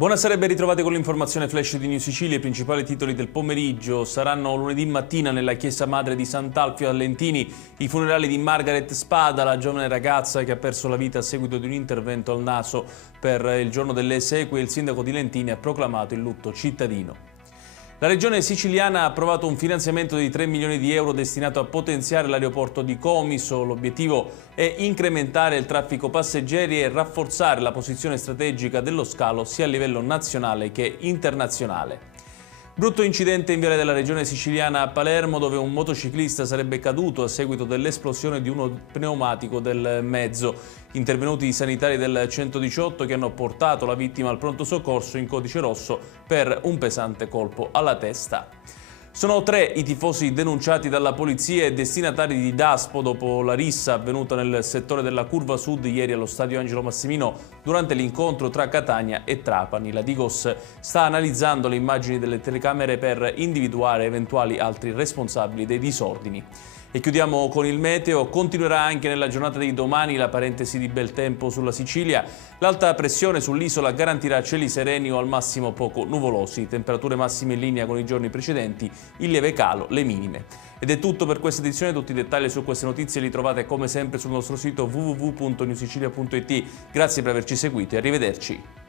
Buonasera e ben ritrovati con l'informazione flash di New Sicilia. I principali titoli del pomeriggio saranno lunedì mattina nella chiesa madre di Sant'Alfio a Lentini i funerali di Margaret Spada, la giovane ragazza che ha perso la vita a seguito di un intervento al naso. Per il giorno delle esequie il sindaco di Lentini ha proclamato il lutto cittadino. La regione siciliana ha approvato un finanziamento di 3 milioni di euro destinato a potenziare l'aeroporto di Comiso. L'obiettivo è incrementare il traffico passeggeri e rafforzare la posizione strategica dello scalo sia a livello nazionale che internazionale. Brutto incidente in viale della regione siciliana a Palermo, dove un motociclista sarebbe caduto a seguito dell'esplosione di uno pneumatico del mezzo. Intervenuti i sanitari del 118 che hanno portato la vittima al pronto soccorso in codice rosso per un pesante colpo alla testa. Sono 3 i tifosi denunciati dalla polizia e destinatari di Daspo dopo la rissa avvenuta nel settore della Curva Sud ieri allo stadio Angelo Massimino durante l'incontro tra Catania e Trapani. La Digos sta analizzando le immagini delle telecamere per individuare eventuali altri responsabili dei disordini. E chiudiamo con il meteo. Continuerà anche nella giornata di domani la parentesi di bel tempo sulla Sicilia. L'alta pressione sull'isola garantirà cieli sereni o al massimo poco nuvolosi, temperature massime in linea con i giorni precedenti, il lieve calo, le minime. Ed è tutto per questa edizione. Tutti i dettagli su queste notizie li trovate come sempre sul nostro sito www.newsicilia.it. Grazie per averci seguito e arrivederci.